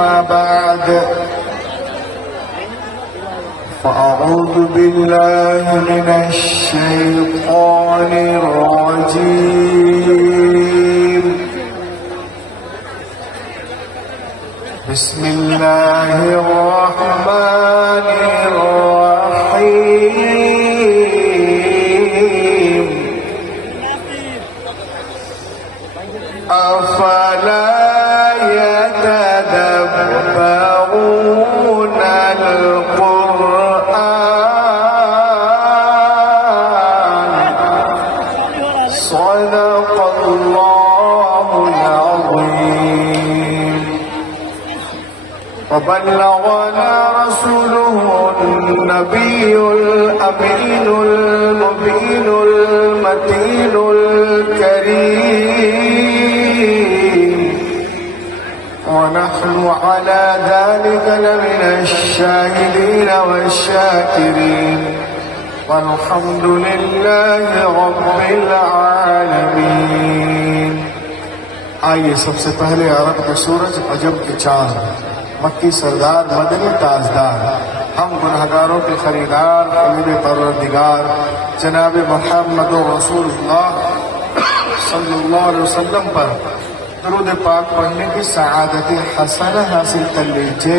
أما بعد فأعوذ بالله من الشيطان الرجيم بسم الله الرحمن الرحيم أفلا يتدبرون القرآن صدق الله العظيم وبلغنا رسوله النبي الأمين المبين المتين الكريم ونحن على ذلك لمن الشاهدين والشاكرين والحمد لله رب العالمين. آئیے سب سے پہلے عرب کے سورج عجب کے چاند مکی سردار مدنی تاجدار ہم گنہگاروں کے خریدار خلیل پروردگار جناب محمد رسول اللہ صلی اللہ علیہ وسلم پر درود پاک پڑھنے کی سعادت حسنہ حاصل کر لیجئے.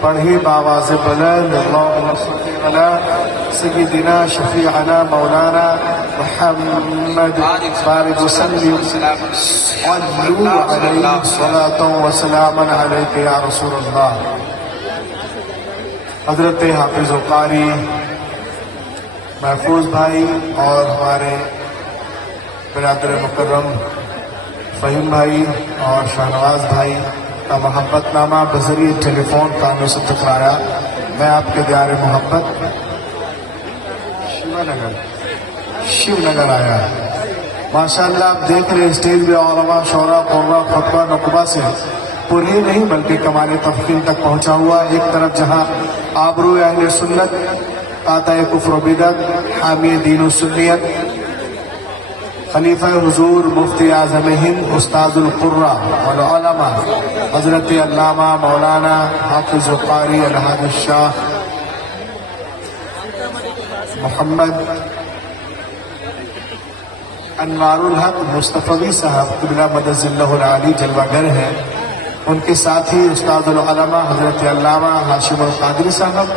پڑھی بآواز بلند اللہم صلی علی سیدنا شفیعنا مولانا محمد بارک وسلم صلو علیہ صلاۃ و سلام علیک یا رسول اللہ. حضرت حافظ و قاری محفوظ بھائی اور ہمارے برادر مکرم فہیم بھائی اور شاہنواز بھائی کا محبت نامہ بذریعہ ٹیلی فون کاموں سے ٹکرایا. میں آپ کے دیار محبت شیو نگر آیا. ماشاءاللہ آپ دیکھ رہے اسٹیج میں علماء شعراء قراء خطبہ نقبہ سے پوری نہیں بلکہ کمال تفخیم تک پہنچا ہوا. ایک طرف جہاں آبرو اہل سنت قاطع کفر و بدعت حامی دین و سنیت خلیفہ حضور مفتی اعظم ہند استاذ القراء والعلماء حضرت علامہ مولانا حافظ و قاری الحاج الشاہ محمد انوار الحق مصطفی صاحب قبلہ مدد اللہ العالی جلوہ گر ہیں. ان کے ساتھ ہی استاذ العلماء حضرت علامہ ہاشم القادری صاحب،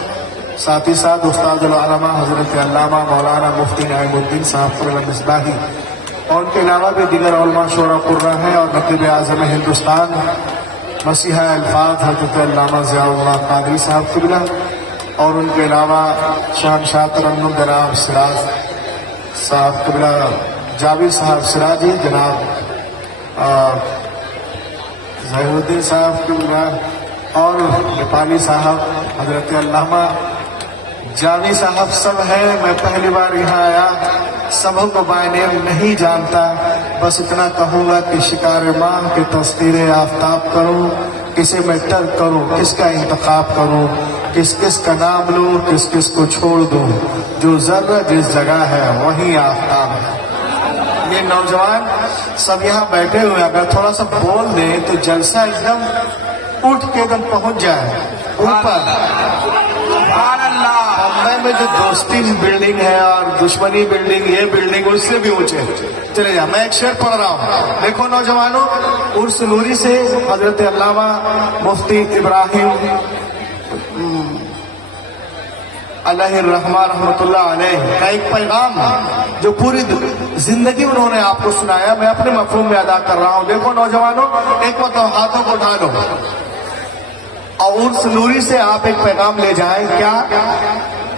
ساتھ ہی ساتھ استاذ العلماء حضرت علامہ مولانا مفتی نعیم الدین صاحب قبلہ مصباحی، اور ان کے علاوہ بھی دیگر علماء شعراء قراء ہیں. اور نقیب اعظم ہندوستان مسیحہ الفاظ حضرت علامہ ضیاء اللہ قادری صاحب قبلہ، اور ان کے علاوہ شہنشاہ ترنم جناب سراج صاحب قبلہ، جاوید صاحب سراجی، جناب ظہیر الدین صاحب قبلہ، اور نیپالی صاحب حضرت علامہ جاوی صاحب سب ہیں. میں پہلی بار یہاں آیا، سبوں کو بائی نیم نہیں جانتا. بس اتنا کہوں گا کہ شکار ماہ کے تذکیر آفتاب کروں، کسے میں ترک کروں، کس کا انتخاب کروں، کس کس کا نام لوں، کس کس کو چھوڑ دوں. جو ذرہ جس جگہ ہے وہیں آفتاب ہے. یہ نوجوان سب یہاں بیٹھے ہوئے اگر تھوڑا سا بول دیں تو جلسہ ایک دم اٹھ کے ایک دم پہنچ جائے اوپر. بمبئی میں جو دوستی بلڈنگ ہے اور دشمنی بلڈنگ، یہ بلڈنگ اس سے بھی اونچے. چلے جا، میں ایک شعر پڑھ رہا ہوں. دیکھو نوجوانوں، عرس نوری سے حضرت علامہ مفتی ابراہیم علیہ الرحمہ رحمۃ اللہ علیہ کا ایک پیغام جو پوری زندگی انہوں نے آپ کو سنایا، میں اپنے مفہوم میں ادا کر رہا ہوں. دیکھو نوجوانوں، ایک وقت ہاتھوں کو اٹھا لو اور عرس نوری سے آپ ایک پیغام لے جائیں. کیا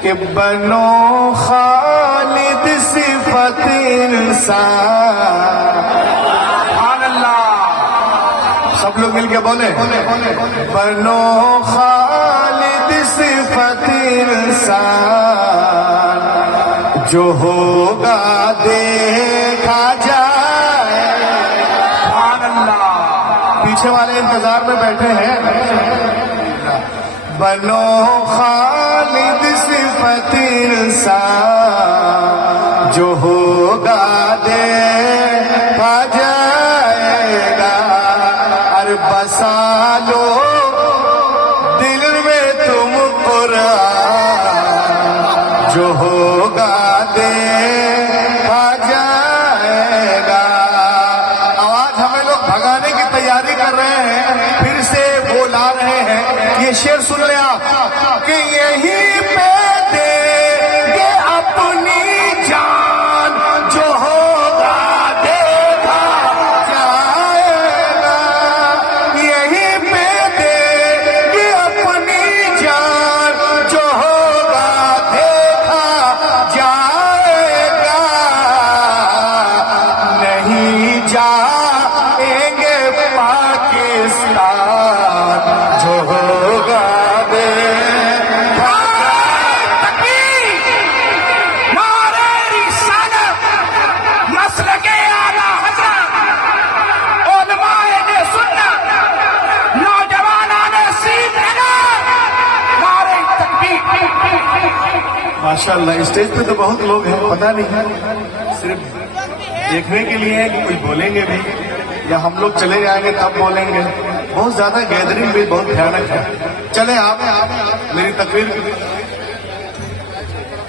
کہ بنو خالد صفت انسان. سبحان اللہ، سب لوگ مل کے بولے بنو خالد صفت انسان، جو ہوگا دیکھا جائے. سبحان اللہ، پیچھے والے انتظار میں بیٹھے ہیں. بنو خالد صفت انسان، جو ہوگا دیکھا جائے گا. ار بسا لو لا رہے ہیں. یہ شعر سن لیں آپ کہ یہیں پہ دے گے اپنی جان جو ہوگا دیکھا جائے گا. یہیں پہ دے گے اپنی جان جو ہوگا دیکھا جائے گا. نہیں جائیں گے پاکستان جو ہوگا دیکھا. نعرہ رسالت، مسلک اعلیٰ حضرت، علماء سنت، نوجوانان سیدھ، نعرہ تکبیر. ماشاءاللہ اسٹیج پہ تو بہت لوگ ہیں، پتہ نہیں صرف دیکھنے کے لیے ہے کہ کچھ بولیں گے بھی یا ہم لوگ چلے جائیں گے تب بولیں گے. بہت زیادہ گیدرنگ بھی بہت بھیانک ہے. چلیں آپ میری تقریر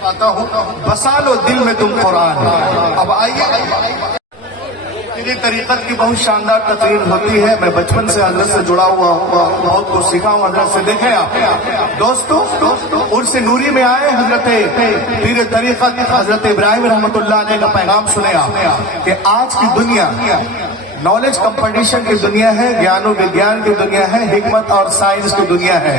آتا ہوں. بسا لو دل میں تم قرآن. اب آئیے میری طریقت کی بہت شاندار تقریر ہوتی ہے. میں بچپن سے حضرت سے جڑا ہوا ہوں، بہت کچھ سیکھا ہوں حضرت سے. دیکھیں آپ دوستو، عرس نوری میں آئے حضرت پیر طریقت حضرت ابراہیم رحمۃ اللہ علیہ کا پیغام سنے آپ کہ آج کی دنیا نالج کمپٹیشن کی دنیا ہے، گیان و وگیان کی دنیا ہے، حکمت اور سائنس کی دنیا ہے.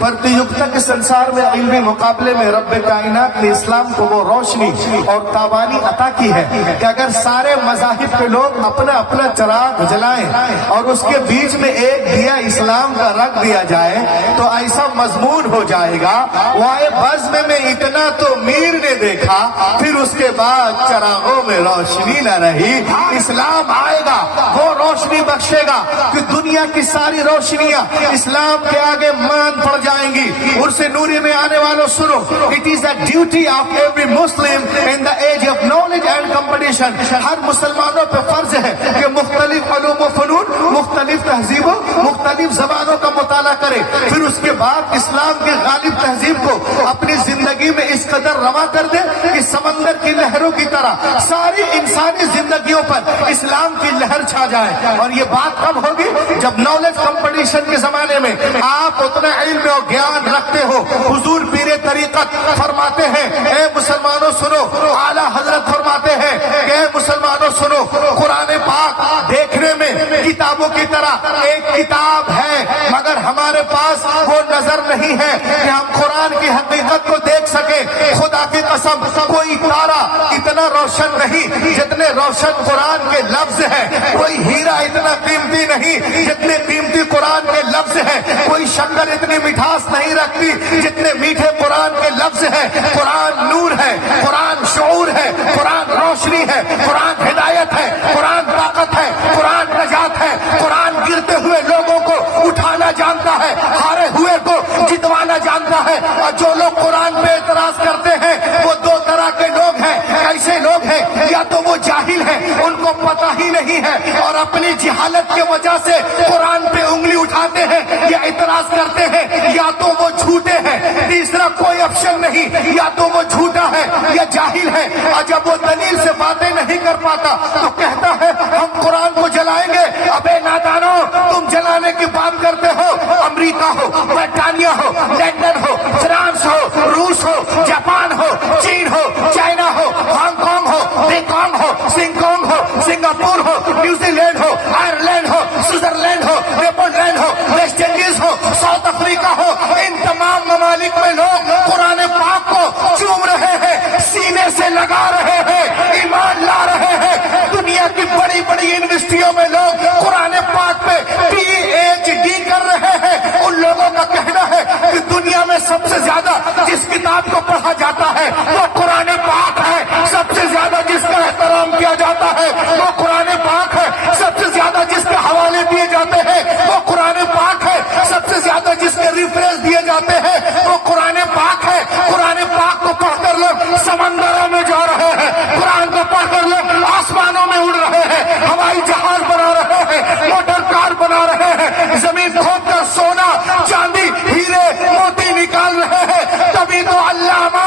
پرتیوگتا کے سنسار میں علمی مقابلے میں رب کائنات نے اسلام کو وہ روشنی اور تابانی عطا کی ہے کہ اگر سارے مذاہب کے لوگ اپنا اپنا چراغ جلائیں اور اس کے بیچ میں ایک دیا اسلام کا رکھ دیا جائے تو ایسا مضمون ہو جائے گا، وائے بزم میں اتنا تو میر نے دیکھا پھر اس کے بعد چراغوں میں روشنی نہ رہی. اسلام آئے گا، وہ روشنی بخشے گا کہ دنیا کی ساری روشنیاں اسلام کے آگے مان پڑ جائیں گی. عرس نوری میں آنے والوں سنو، it is a duty of every Muslim in the age of knowledge and competition. ہر مسلمانوں پہ فرض ہے کہ مختلف علوم و فنون، مختلف تہذیبوں، مختلف زبانوں کا مطالعہ کرے. پھر اس کے بعد اسلام کے غالب تہذیب کو اپنی زندگی میں اس قدر روا کر دے کہ سمندر کی لہروں کی طرح ساری انسانی زندگیوں پر اسلام کی لہر چھا جائے. اور یہ بات کب ہوگی؟ جب نالج کمپٹیشن کے زمانے میں آپ اتنا علم اور گیان رکھتے ہو. حضور پیر طریقت فرماتے ہیں اے مسلمانوں سنو، اعلیٰ حضرت فرماتے ہیں کہ اے مسلمانوں سنو، قرآن پاک دیکھنے میں کتابوں کی طرح ایک کتاب ہے مگر ہمارے پاس وہ نظر نہیں ہے کہ ہم قرآن کی حقیقت کو دیکھ سکے. خدا کی قسم کوئی تارا اتنا روشن نہیں جتنے روشن قرآن کے لفظ ہیں. کوئی ہیرا اتنا قیمتی نہیں جتنے قیمتی قرآن کے لفظ ہیں. کوئی شکر اتنی مٹھاس نہیں رکھتی جتنے میٹھے قرآن کے لفظ ہیں. قرآن نور ہے، قرآن شعور ہے، قرآن روشنی ہے، قرآن ہدایت ہے، قرآن طاقت ہے، قرآن نجات ہے. قرآن گرتے ہوئے لوگوں کو اٹھانا جانتا ہے، ہارے ہوئے کو جتوانا جانتا ہے. اور جو لوگ قرآن پہ اعتراض کرتے ہیں وہ دو طرح کے لوگ ہیں. ایسے لوگ ہیں یا تو وہ جاہل ہیں، ان کو پتہ ہی نہیں ہے اور اپنی جہالت کی وجہ سے قرآن پہ انگلی اٹھاتے ہیں یا اعتراض کرتے ہیں، یا تو وہ جھوٹے ہیں. تیسرا کوئی آپشن نہیں، یا تو وہ جھوٹا ہے یا جاہل ہے. اور جب وہ دلیل سے باتیں نہیں کر پاتا تو کہتا ہے ہم قرآن کو جلائیں گے. ابے نادانو، تم جلانے کی بات کرتے ہو. امریکہ ہو، برطانیہ ہو، لندن ہو، فرانس ہو، روس ہو، جاپان ہو، چین ہو، چائنا ہو، ہانگ کانگ ہو، بیکانگ ہو، سنگ کانگ ہو، سنگاپور ہو، نیوزی لینڈ ہو، آئرلینڈ ہو، سوئٹزرلینڈ ہو، نیدرلینڈ ہو، ویسٹ انڈیز ہو، ساؤتھ افریقہ ہو، ان تمام ممالک میں لوگ قرآن پاک کو چوم رہے ہیں، سینے سے لگا رہے ہیں، ایمان لا رہے ہیں. دنیا کی بڑی بڑی یونیورسٹیوں میں لوگ قرآن پاک پہ PhD کر رہے ہیں. ان لوگوں کا کہنا ہے کہ دنیا میں سب سے زیادہ جس کتاب کو پڑھا جاتا ہے وہ قرآن پاک ہے. سب سے زیادہ جس کا احترام کیا جاتا ہے وہ قرآن پاک ہے. سب سے زیادہ جس کے حوالے دیے جاتے ہیں وہ قرآن پاک ہے. سب سے زیادہ جس کے ریفرنس دیے جاتے ہیں وہ قرآن پاک ہے. قرآن پاک کو پڑھ کر لوگ سمندروں میں جا رہے ہیں. قرآن کو پڑھ کر لوگ آسمانوں میں اڑ رہے ہیں، ہوائی جہاز بنا رہے ہیں، موٹر کار بنا رہے ہیں، زمین کھود کر سونا چاندی ہیرے موتی نکال رہے ہیں. تبھی تو علامہ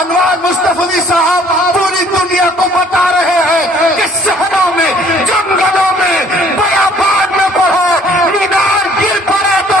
انوار مصطفی صاحب پوری دنیا کو بتا رہے ہیں کہ صحراؤں میں، جنگلوں میں، بیابان میں پڑھو، مینار گر پڑے تو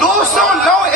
209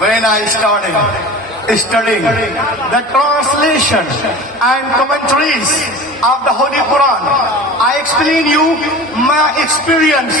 When I started studying the translation and commentaries of the Holy Quran, I explain you my experience,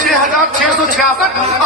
6666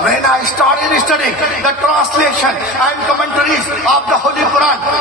When I started studying the translation and commentaries of the Holy Quran,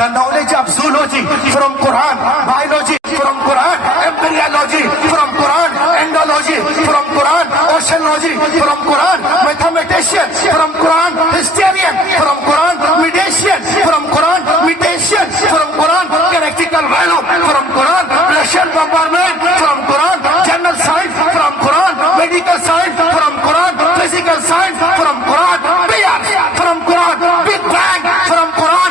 the knowledge of zoology from Quran, biology from Quran, embryology from Quran, endology from Quran, oceanology from Quran, mathematician from Quran, historian from Quran, mediation from Quran, mutation from Quran, galactical value from Quran, pressure bombardment from Quran, general science from Quran, medical science from Quran, physical science from Quran, PR from Quran, Big Bang from Quran।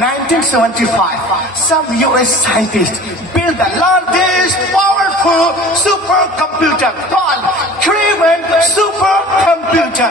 1975 some US scientists built the largest powerful supercomputer called Craven supercomputer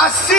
80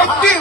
80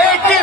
80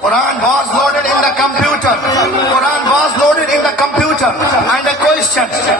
Quran was loaded in the computer. Quran was loaded in the computer. And a question.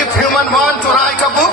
if human want to write a book,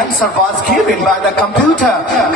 Answer was given by the computer.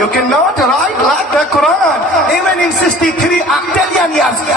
you cannot write like the Quran. Even in 63 octillion years,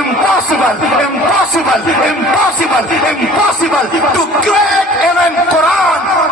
impossible, impossible, impossible, impossible to create even Quran.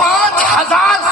5000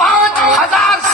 5000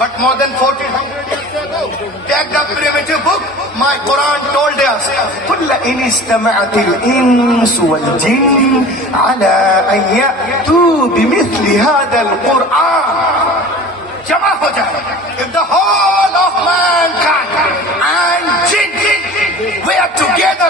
but more than 14 take the primitive book. My Quran told us, قل إن استمعت الإنس والجن على أن يأتوا بمثل هذا القرآن. جمع ہو جائے. If the whole of mankind and jinn were together,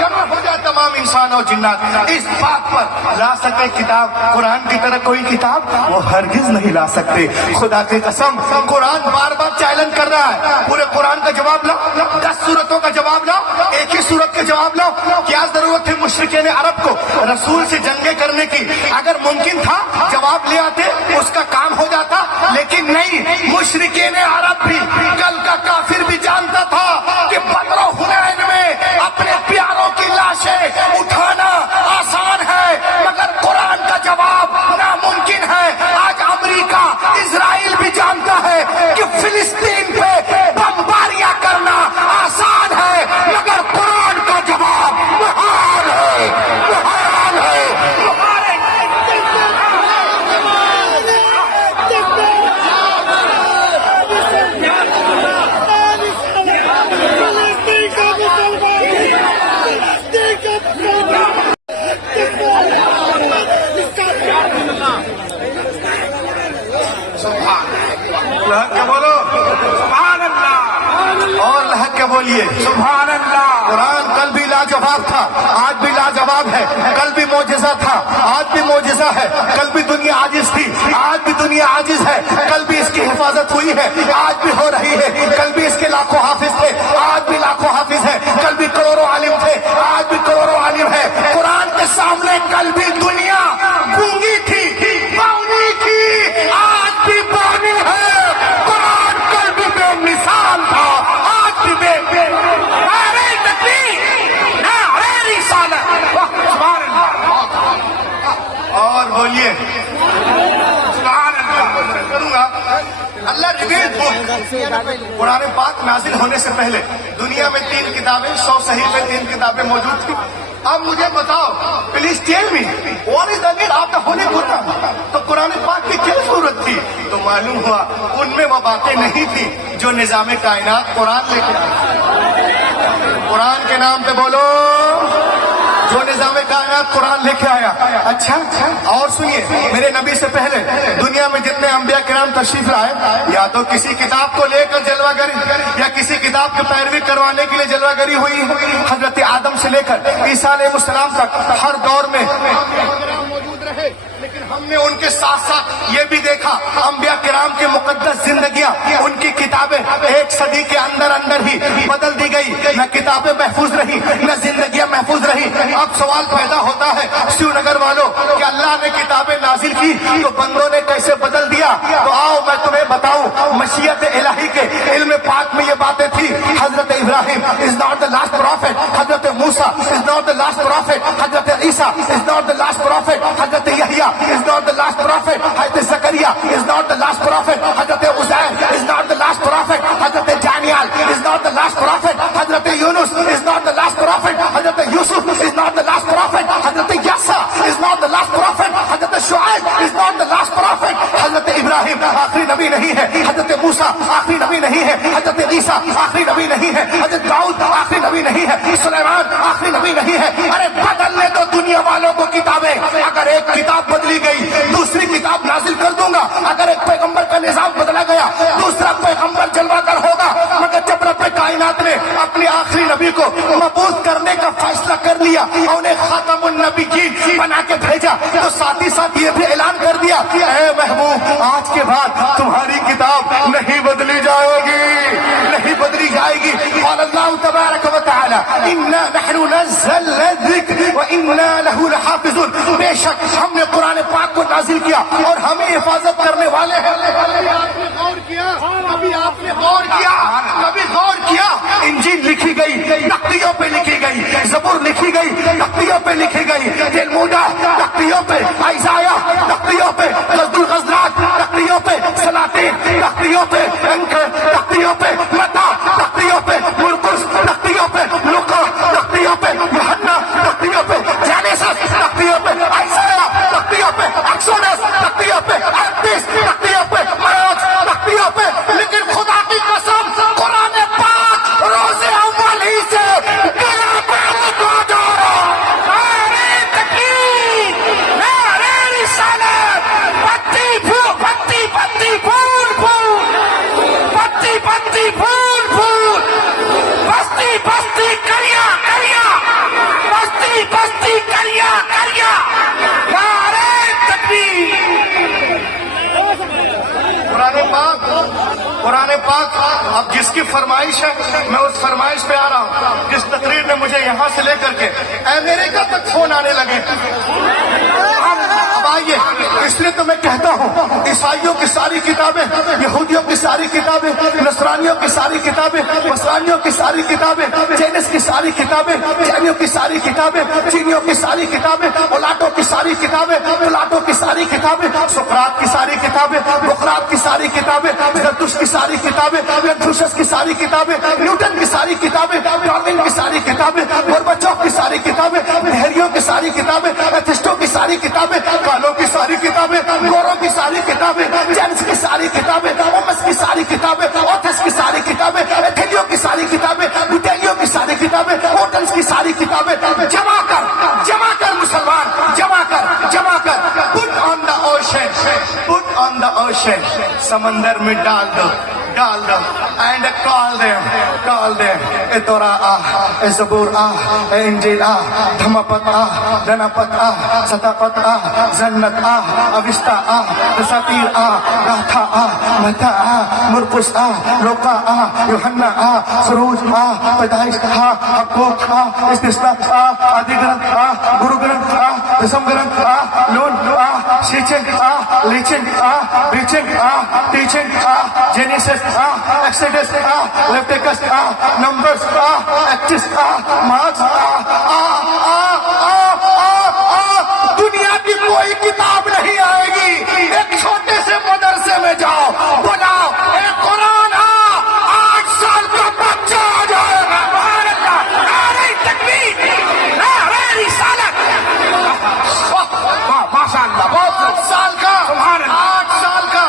جمع ہو جائے تمام انسان اور جنات اس بات پر لا سکے کتاب قرآن کی طرح کوئی کتاب وہ ہرگز نہیں لا سکتے. خدا کی قسم قرآن بار بار چیلنج کر رہا ہے, پورے قرآن کا جواب لاؤ, 10 سورتوں کا جواب لاؤ, ایک ہی سورت کا جواب لاؤ. کیا ضرورت تھی مشرکین عرب کو رسول سے جنگیں کرنے کی؟ اگر ممکن تھا جواب لے آتے, اس کا کام ہو جاتا, لیکن نہیں. مشرکین عرب بھی, کل کا کافر بھی جانتا تھا کہ بدر و حنین میں اپنے پیاروں کی لاشیں اٹھانا آسان ہے, مگر قرآن کا جواب ناممکن ہے. آج امریکہ اسرائیل بھی جانتا ہے کہ فلسطین پہ بمباریاں کرنا آسان ہے, مگر قرآن کا جواب محال ہے, محال ہے. لہک کے بولو سبحان اللہ, اور لہک کے بولیے سبحان اللہ. قرآن کل بھی لاجواب تھا, آج بھی لاجواب ہے. کل بھی معجزہ تھا, آج بھی معجزہ ہے. کل بھی دنیا عاجز تھی, آج بھی دنیا عاجز ہے. کل بھی اس کی حفاظت ہوئی ہے, آج بھی ہو رہی ہے. کل بھی اس کے لاکھوں حافظ تھے, آج بھی لاکھوں حافظ ہے. کل بھی کروڑوں عالم تھے, آج بھی کروڑوں عالم ہے. قرآن کے سامنے کل بھی دنیا گونگی تھی, باونی تھی, آج بھی بانی ہے. قرآن کل بھی بے مثال تھا, آج بھی بے اور بولیے سبحان اللہ. کروں گا. اللہ ریویلڈ بک قرآن پاک نازل ہونے سے پہلے دنیا میں 3 کتابیں, 100 صحیفے, 3 کتابیں موجود تھی. اب مجھے بتاؤ, please tell me what is the need of the ہولے قرآن. تو قرآن پاک کی کیا ضرورت تھی؟ تو معلوم ہوا ان میں وہ باتیں نہیں تھی جو نظام کائنات قرآن لے کے آیا. قرآن کے نام پہ بولو, جو نظام کائنات قرآن لے کے آیا. اچھا, اور سنیے, میرے نبی سے پہلے دنیا میں جتنے انبیاء کرام تشریف لائے, یا تو کسی کتاب کو لے کر جلوہ گری یا کسی کتاب کی پیروی کروانے کے لیے جلوہ گری ہوئی. حضرت آدم سے لے کر عیسیٰ علیہ السلام تک ہر دور میں موجود رہے, لیکن ہم نے ان کے ساتھ ساتھ یہ بھی دیکھا انبیاء کرام کی مقدس زندگیاں, ان کی کتابیں 1 صدی کے اندر ہی بدل دی گئی. نہ کتابیں محفوظ رہی, نہ زندگیاں محفوظ رہی. اب سوال پیدا ہوتا ہے سریو نگر والوں کہ اللہ نے کتابیں نازل کی تو بندوں نے کیسے بدل دیا؟ تو آؤ میں تمہیں بتاؤں. مشیت الہی کے علم پاک میں یہ باتیں تھی. Hazrat Ibrahim is not the last prophet, Hazrat Musa is not the last prophet, Hazrat Isa is not the last prophet, Hazrat Yahya is not the last prophet, حضرت زکریا is not the last prophet, حضرت Uzair is not the last prophet, حضرت Daniyal is not the last prophet, حضرت یونس is not the last prophet, حضرت یوسف is not the last prophet, حضرت یسع is not the last prophet, حضرت Shoaib is not the last prophet. حضرت ابراہیم آخری نبی نہیں ہے, حضرت موسیٰ آخری نبی نہیں ہے, حضرت عیسیٰ آخری نبی نہیں ہے, حضرت داؤد آخری نبی نہیں ہے, سلیمان آخری نبی نہیں ہے. ارے بدلنے تو دنیا والوں کو کتابیں. اگر ایک کتاب بدلی گئی دوسری کتاب نازل کر دوں گا. اگر ایک پیغمبر کا نظام بدلا گیا دوسرا پیغمبر جلوہ گر ہوگا. مگر جب رب کائنات نے اپنے آخری نبی کو مبعوث کرنے کا فیصلہ کر لیا, انہیں خاتم النبیین بنا کے بھیجا, تو ساتھ ہی ساتھ یہ بھی اعلان کر دیا اے محبوب آج کے بعد تمہاری کتاب نہیں بدلی جائے گی, نہیں بدلی جائے گی. قال اللہ تبارک و تعالی انا نحن نزلنا الذکر وانا له لحافظون. بے شک ہم نے قرآن پاک کو نازل کیا اور ہمیں حفاظت کرنے والے ہیں. کبھی آپ نے غور کیا, کبھی غور کیا. انجیل لکھی گئی تختیوں پہ لکھی گئی, زبور لکھی گئی تختیوں پہ لکھی گئی, تلمودہ تختیوں پہ, اشعیا تختیوں پہ, غزلات تختیوں پہ, سلاطین تختیوں پہ, تختیوں پہ, متی تختیوں پہ, مرقس تختیوں پہ, لوقا تختیوں پہ, یوحنا تختیوں پہ, جانیسس تختیوں پہ, اشعیا تختیوں پہ, ایکسوڈس تختیوں پہ, 38 تختیوں جس کی فرمائش ہے میں اس فرمائش پہ آ رہا ہوں. جس تقریر نے مجھے یہاں سے لے کر کے امریکہ تک فون آنے لگے. اب آئیے, اس لیے تو میں کہتا ہوں عیسائیوں کی ساری کتابیں, یہودیوں کی ساری کتابیں, نصرانیوں کی ساری کتابیں, مسلمانیوں کی ساری کتابیں, چینس کی ساری کتابیں, چینیوں کی ساری کتابیں, چینیوں کی ساری کتابیں, اولاٹوں کی ساری کتابیں, پلاٹوں کی ساری کتابیں, سقراط کی ساری کتابیں, بقراط کی ساری کتابیں, زرتشت کی ساری کتابیں, کنفوشس کی ساری کتابیں, نیوٹن کی ساری کتابیں, ڈارون کی ساری کتابیں, گورباچوف کی ساری کتابیں, نہریوں کی ساری کتابیں, ایتھسٹوں کی ساری کتابیں, کالوں کی ساری کتابیں, گوروں کی ساری کتابیں, جیمس کی ساری کتابیں, اومس کی ساری کتابیں, اوتھس کی ساری کتابیں, ایتھلیوں کی ساری کتابیں, بوٹیلیوں کی ساری کتابیں, ہوٹلس کی ساری کتابیں جمع کر مسلمان, جمع کر put on the ocean, سمندر میں ڈال دو and call them اتورا زبور انجیل دھمپت دنپت ستپت زنت اوستا دساتیر گاتھا متا مرقس لوقا یوحنا خروج پیدائش حقوق استثناء آدی گرنتھ گرو گرنتھ دسم گرنتھ لون شیچنگ لیچنگ ریچنگ ٹیچنگ Genesis Exodus Leviticus Numbers Acts Marks. دنیا کی کوئی کتاب نہیں آئے گی, ایک چھوٹے سے مدرسے میں جاؤ, بلاؤ ایک قرآن 8 سال کا بچہ آ جائے گا. نعرہ تکبیر, نعرہ رسالت. ماشاء اللہ, بہت 8 سال کا, 8 سال کا.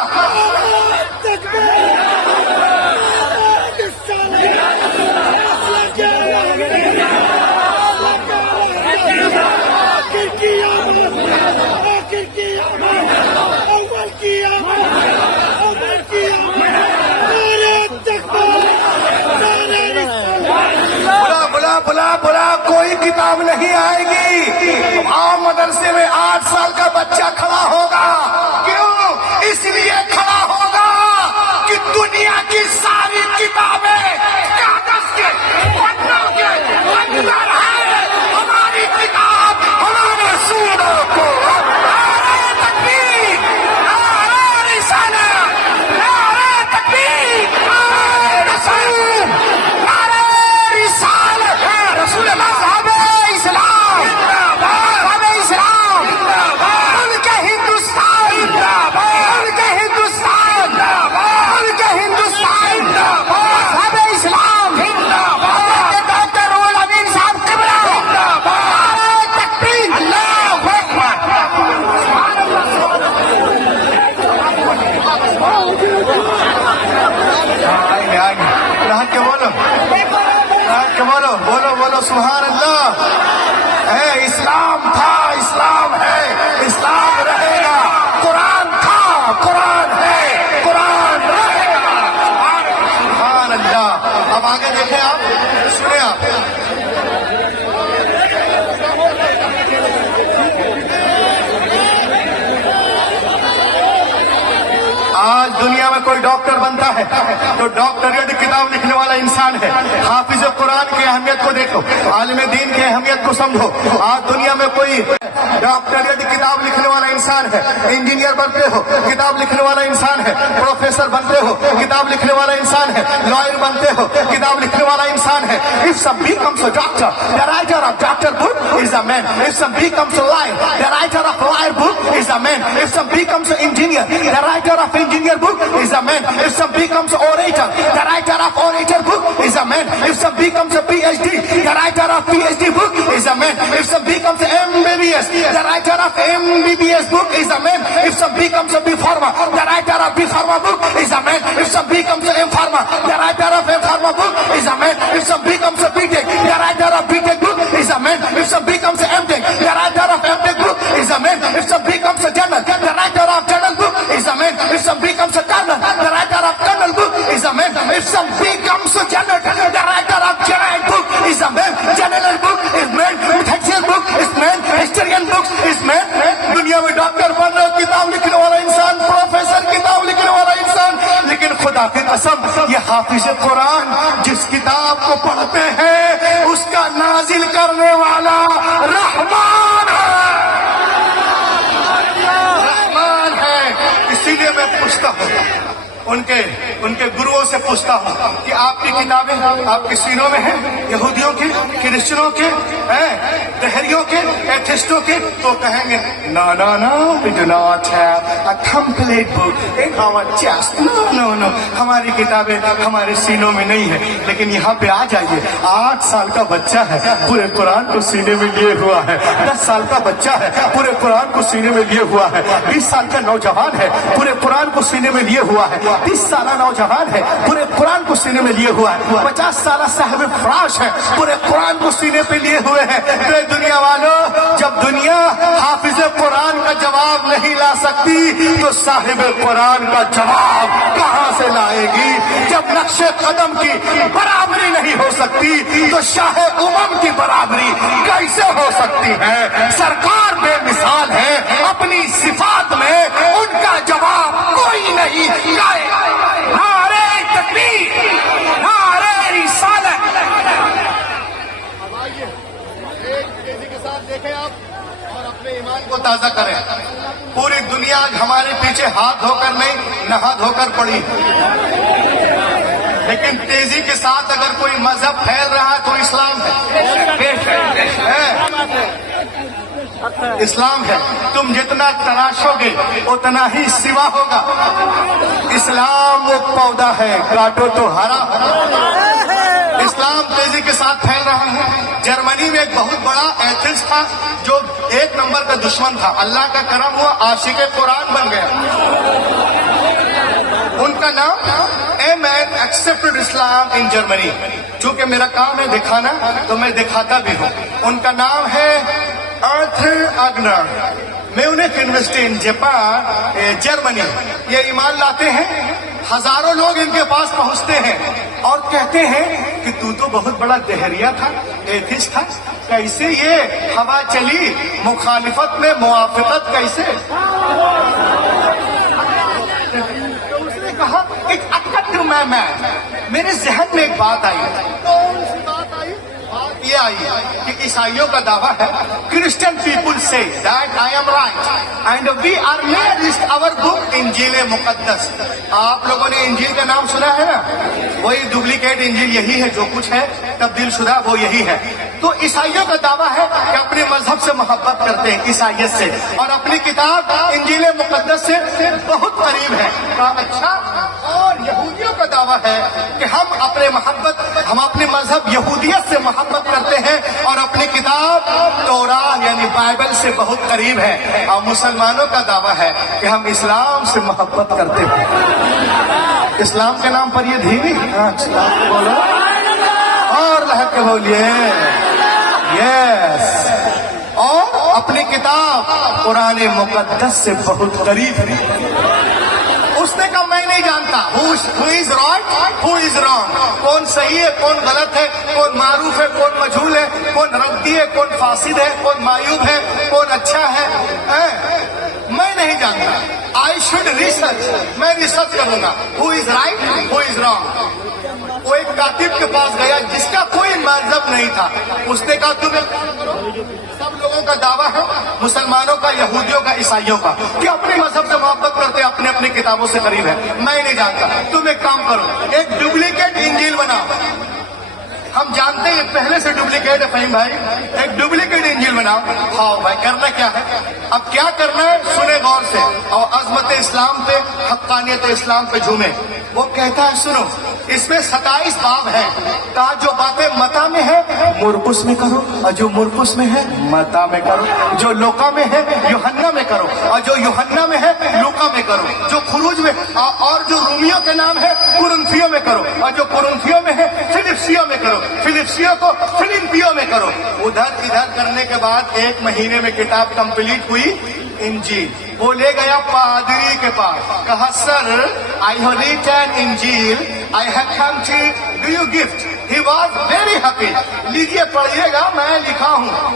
بلا کوئی کتاب نہیں آئے گی. عام مدرسے میں 8 سال کا بچہ کھڑا ہوگا. کیوں؟ اس لیے کھڑا ہوگا کہ دنیا کی ساری کتابیں کاغذ کے پتھروں کے اندر ہے, ہماری کتاب ہمارے سوروں کو. نعرہ تکبیر, نعرہ رسالت, نعرہ تکبیر, نعرہ رسول, نعرہ رسالت. رسول اللہ صاحب اسلام, صاحب اسلام, ملک ہندوستان, ملک ہندوستان, ملک ہندوستان, صاحب اسلام, ڈاکٹر رول امین صاحب قبلہ, نعرہ تکبیر, اللہ اکبر. کے بولو سبحان اللہ. ہے اسلام تھا, اسلام ہے, اسلام رہے گا. قرآن تھا, قرآن ہے, قرآن رہے گا. سبحان اللہ. اب آگے دیکھیں آپ, سنیں آپ. آج دنیا میں کوئی ڈاکٹر بنتا ہے تو ڈاکٹریٹ کتاب لکھنے والا انسان ہے. حافظ قرآن کی اہمیت کو دیکھو, عالم دین کی اہمیت کو سمجھو. آج دنیا میں کوئی ڈاکٹریٹ کتاب لکھنے والا انسان ہے. انجینئر بنتے ہو, کتاب لکھنے والا انسان ہے. پروفیسر بنتے ہو, کتاب لکھنے والا انسان ہے. لائر بنتے ہو, کتاب لکھنے والا انسان ہے. If some becomes a doctor, the writer of doctor book is a man. If some becomes a liar, the writer of liar book is a man. If some becomes an engineer, the writer of engineer book is a man. If some becomes an orator, the writer of orator book is a man. If some becomes a PhD, the writer of PhD book is a man. If some becomes an MBBS, the writer of MBBS book is a man. If some becomes a B Pharma, the writer of B Pharma book is a man. If some becomes a M Pharma, the writer of M Pharma book is a man. If some becomes a B Tech, the writer of B Tech book is a man. If some becomes a M Tech, the writer of M Tech book is a man. If some becomes a journal, the writer of journal book is a man. If some becomes a colonel, the writer of colonel book is a man. If some becomes a general, the writer of general book is a man. General book is man. Textual book is man. Historian books is man. دنیا میں doctor بن رہا, کتاب لکھنے والا انسان, professor, کتاب لکھنے والا انسان, لیکن خدا کی قسم یہ حافظ قرآن جس کتاب کو پڑھتے ہیں اس کا نازل کرنے والا رحمان ہے. اسی لیے میں پوچھتا ہوں ان کے گروؤں سے پوچھتا ہوں کہ آپ کی کتابیں آپ کے سینوں میں ہیں یہودیوں کے کرسچنوں کے دہریوں کے ایتھسٹوں کے تو کہیں گے no we do not have a complete book in our chest. No ہماری کتابیں ہمارے سینوں میں نہیں ہے. لیکن یہاں پہ آ جائیے 8 سال کا بچہ ہے پورے قرآن کو سینے میں لیے ہوا ہے. 10 سال کا بچہ ہے پورے قرآن کو سینے میں لیے ہوا ہے. 20 سال کا نوجوان ہے پورے قرآن کو سینے میں لیے ہوا ہے. 30 سالہ نوجوان ہے پورے قرآن کو سینے میں لیے ہوا ہے. 50 سالہ صاحب فراش ہے پورے قرآن کو سینے پہ لیے ہوئے ہیں. دنیا والوں جب دنیا حافظ قرآن کا جواب نہیں لا سکتی تو صاحب قرآن کا جواب کہاں سے لائے گی؟ جب نقش قدم کی برابری نہیں ہو سکتی تو شاہ امم کی برابری کیسے ہو سکتی ہے؟ سرکار بے مثال ہے اپنی صفات میں ان کا جواب کوئی نہیں. نعرہ تکبیر نعرہ رسالت. تیزی کے ساتھ دیکھیں آپ اور اپنے ایمان کو تازہ کریں. پوری دنیا آج ہمارے پیچھے ہاتھ دھو کر نہیں نہا دھو کر پڑی. لیکن تیزی کے ساتھ اگر کوئی مذہب پھیل رہا ہے تو اسلام ہے. اسلام ہے. تم جتنا تراشو گے اتنا ہی سوا ہوگا. اسلام وہ پودا ہے کاٹو تو ہرا. اسلام تیزی کے ساتھ پھیل رہا ہے. جرمنی میں ایک بہت بڑا ایتھسٹ تھا جو 1 نمبر کا دشمن تھا. اللہ کا کرم ہوا عاشق قرآن بن گیا. ان کا نام اے مین ایکسپٹڈ اسلام ان جرمنی. چونکہ میرا کام ہے دکھانا تو میں دکھاتا بھی ہوں. ان کا نام ہے Arthur Agner. Munich University in Japan Germany. یہ ایمان لاتے ہیں. ہزاروں لوگ ان کے پاس پہنچتے ہیں اور کہتے ہیں کہ تو بہت بڑا دہریہ تھا ایتھسٹ تھا. کیسے یہ ہوا چلی مخالفت میں موافقت کیسے؟ تو اس نے کہا ایک اکٹ میں میرے ذہن میں ایک بات آئی. کون سی بات آئی؟ بات یہ آئی کہ عیسائیوں کا دعویٰ ہے Christian people say that I am right and we are mere our book انجیل مقدس. آپ لوگوں نے انجیل کا نام سنا ہے نا؟ وہی ڈپلیکیٹ انجیل یہی ہے. جو کچھ ہے تبدیل شدہ وہ یہی ہے. تو عیسائیوں کا دعویٰ ہے کہ اپنے مذہب سے محبت کرتے ہیں عیسائیت سے اور اپنی کتاب انجیل مقدس سے بہت قریب ہے. اچھا. اور یہودیوں کا دعویٰ ہے کہ ہم اپنے مذہب یہودیت سے محبت کرتے ہیں اور اپنی کتاب تورات یعنی بائبل سے بہت قریب ہے. اور مسلمانوں کا دعویٰ ہے کہ ہم اسلام سے محبت کرتے ہیں. اسلام کے نام پر یہ دھیمی بولو اور لہک کے بولیے یس. اور اپنی کتاب قرآن مقدس سے بہت قریب ہے. اس نے کہا میں نہیں جانتا who is right who is wrong. کون صحیح ہے کون غلط ہے کون معروف ہے کون مجہول ہے کون ردی ہے کون فاسد ہے کون معیوب ہے کون اچھا ہے. میں نہیں جانتا. I should research. میں ریسرچ کروں گا who is right who is wrong. وہ ایک کاتب کے پاس گیا جس کا کوئی مذہب نہیں تھا. اس نے کہا تمہیں سب لوگوں کا دعویٰ ہے مسلمانوں کا یہودیوں کا عیسائیوں کا کہ اپنے مذہب سے محبت کرتے اپنے اپنی کتابوں سے قریب ہے. میں نہیں جانتا. تم ایک کام کرو ایک ڈپلیکیٹ انجیل بناؤ. ہم جانتے ہیں پہلے سے ڈپلیکیٹ ہے فہیم بھائی. ایک ڈپلیکیٹ انجیل بناؤ. ہاں بھائی کرنا کیا ہے؟ اب کیا کرنا ہے سنے غور سے اور عظمت اسلام پہ حقانیت اسلام پہ جھومے. وہ کہتا ہے سنو اس میں 27 باب ہے. کہا جو باتیں متا میں ہے مرقس میں کرو اور جو مرقس میں ہے متا میں کرو. جو لوکا میں ہے یوحنا میں کرو اور جو یوحنا میں ہے لوکا میں کرو. جو خروج میں اور جو رومیوں کے نام ہے کرنتھیوں میں کرو اور جو کرنتھیوں میں ہے فلپسیوں میں کرو. فلپسیوں کو فلپیوں میں کرو. ادھر کرنے کے بعد 1 مہینے میں کتاب کمپلیٹ ہوئی انجیل. وہ لے گیا پادری کے پاس. کہا سر I have written انجیل I have come to do you gift. He was very happy. لیجیے پڑھیے گا میں لکھا ہوں.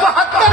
72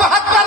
72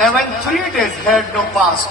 even 3 days had no passed,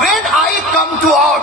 When I come to out,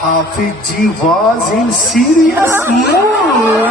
Hafiz ji was in serious mood.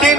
3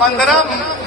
15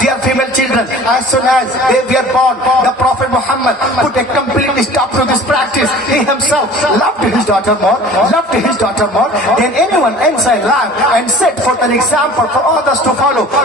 their female children. As soon as they were born, the Prophet Muhammad put a complete stop to this practice. He himself loved his daughter more than anyone inside life, and set forth an example for others to follow.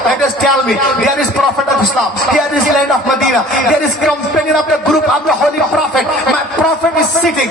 Let us tell me, there is prophet of Islam, there is land of Medina, there is companion of the group of the holy prophet. My prophet is sitting.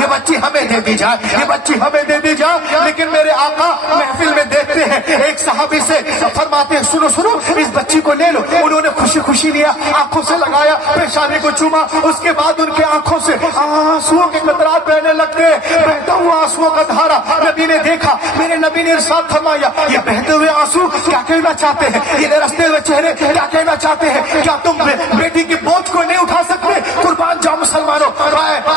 یہ بچی ہمیں دے دی جائے, یہ بچی ہمیں دے دی جائے. لیکن میرے آقا محفل میں دیکھتے ہیں ایک صحابی سے فرماتے ہیں سنو سنو اس بچی کو لے لو. انہوں نے خوشی خوشی لیا, آنکھوں سے لگایا, پیشانی کو چوما. اس کے بعد ان کے آنکھوں سے آنسوؤں کے قطرات بہنے لگتے, بہتا ہوا آنسوؤں کا دھارا. نبی نے دیکھا, میرے نبی نے ارشاد فرمایا یہ بہتے ہوئے آنسو کیا کہنا چاہتے ہیں, یہ رستے ہوئے چہرے کیا کہنا چاہتے ہیں. کیا تم بیٹی کی بوجھ کو نہیں اٹھا سکتے؟ قربان جاؤ مسلمانوں.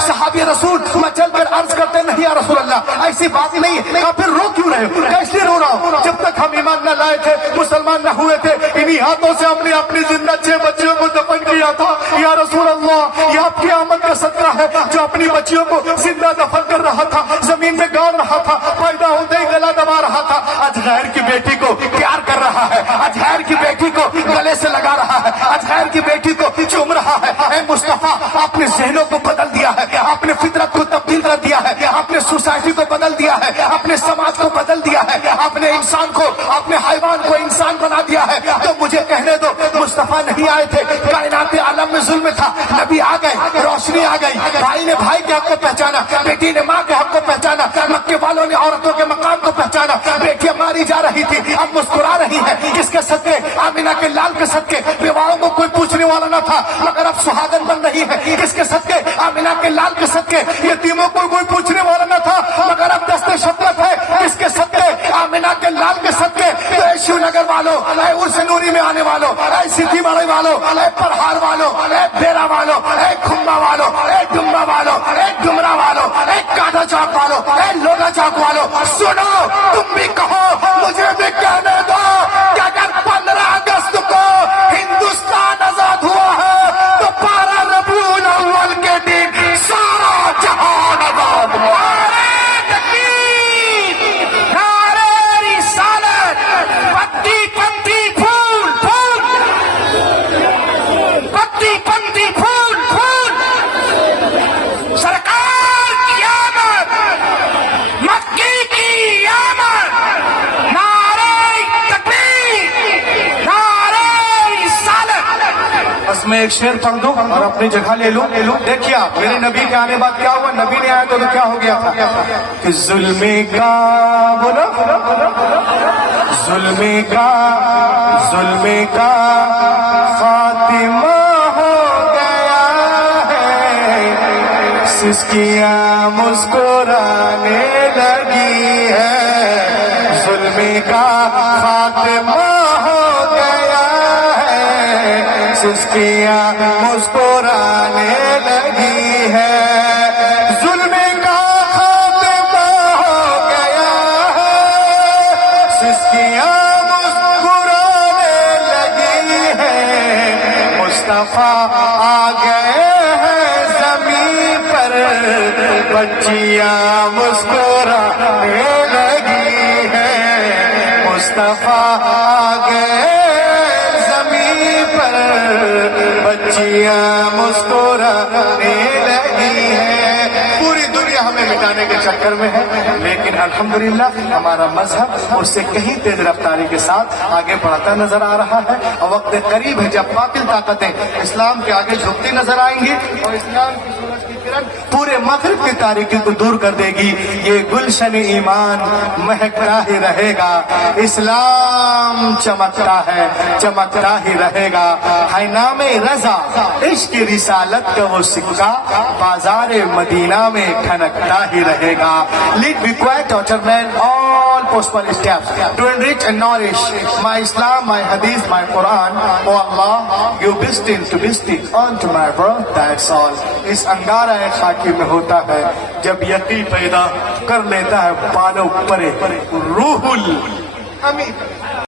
صحابی رسول میں چل کر عرض کرتے نہیں یا رسول اللہ ایسی بات نہیں ہے. پھر رو کیوں رہے ہو, کیسے رو رہا ہوں؟ جب تک ہم ایمان نہ لائے تھے, مسلمان نہ ہوئے تھے, انہی ہاتھوں سے ہم نے اپنی زندہ 6 بچیوں کو دفن کیا تھا. یا رسول اللہ یہ آپ کی آمد کا صدقہ ہے جو اپنی بچیوں کو زندہ دفن کر رہا تھا, زمین میں گاڑ رہا تھا, پیدا ہوتے ہی گلا دبا رہا تھا, آج غیر کی بیٹی کو پیار کر رہا ہے, آج غیر کی بیٹی کو گلے سے لگا رہا ہے, آج غیر کی بیٹی کو چوم رہا ہے. اے مصطفیٰ آپ نے ذہنوں کو بدل دیا ہے, آپ نے فطرت کو تبدیل کر دیا ہے, آپ نے سوسائٹی کو بدل دیا ہے, آپ نے سماج کو بدل دیا ہے, آپ نے انسان کو, آپ نے حیوان کو انسان بنا دیا ہے. تو مجھے کہنے دو مصطفیٰ نہیں آئے تھے, کائنات عالم میں ظلم تھا, نبی آ گئے, روشنی آ گئی, بھائی نے بھائی کے حق کو پہچانا, بیٹی نے ماں کے حق کو پہچانا, مکے والوں نے عورتوں کے مقام کو پہچانا. بیٹیاں ماری جا رہی تھی اب مسکرا رہی ہے, کس کے صدقے؟ آمینہ کے لال کے صدقے. بیواؤں کو کوئی پوچھنے والا نہ تھا مگر اب سہاگن بن رہی ہے, کس کے صدقے؟ آمینہ کے لال کے صدقے. یتیموں کو کوئی پوچھنے والا نہ تھا مگر اب دست شفقت ہے, کس کے صدقے؟ آمینہ کے لال کے صدقے. تو اے شیو نگر والوں, اے عرس نوری میں آنے والوں, اے سدھی بڑے والوں, اے پرہار والوں, اے بیرا والوں, اے کھمبا والوں, اے ڈمبا والوں, اے ڈمرا والوں, اے کاٹا چاک والوں, اے لونا چاک والوں, سنو تم بھی کہو, مجھے بھی کہنے دو کہ اگر 15 اگست کو ہندوستان آزاد ہوا ہے تو 12 ربیع الاول کے دن سارا جہان آزاد ہوا. میں ایک شعر پڑھ دوں اور اپنی جگہ لے لوں. دیکھیے آپ, میرے نبی کے آنے بعد کیا ہوا, نبی نے آیا تو کیا ہو گیا تھا کہ ظلم کا بولو, ظلم کا خاتمہ ہو گیا ہے, سسکیاں مسکرانے لگی ہے, ظلم کا خاتمہ سسکیاں مسکرانے لگی ہے, ظلم کا خاتمہ ہو گیا ہے, سسکیاں مسکرانے لگی ہے. مصطفیٰ آ گئے ہیں زمین پر, بچیاں مسکرانے لگی ہے. مصطفیٰ آ گئے بچیاں مسکرانے لگی ہیں. پوری دنیا ہمیں مٹانے کے چکر میں ہے, لیکن الحمدللہ ہمارا مذہب اس سے کہیں تیز رفتاری کے ساتھ آگے بڑھتا نظر آ رہا ہے. اور وقت قریب ہے جب باطل طاقتیں اسلام کے آگے جھکتی نظر آئیں گی اور اسلام کی سورج کی کرن پورے مغرب کی تاریکی کو دور کر دے گی. یہ گلشن ایمان مہکتا ہی رہے گا, اسلام چمکتا ہے, چمکتا ہی رہے گا. ہے نام رضا عشق رسالت کا وہ سکہ بازار مدینہ میں کھنکتا ہی رہے گا. Lead be quiet, daughter man, all possible steps to enrich and nourish my Islam, my Hadith, my Quran. Oh Allah, you bestowed to bestow onto my birth, that's all. اس انگارہ خاکی میں ہوتا ہے جب یقین پیدا کر لیتا ہے بالوں پرے روح الامین.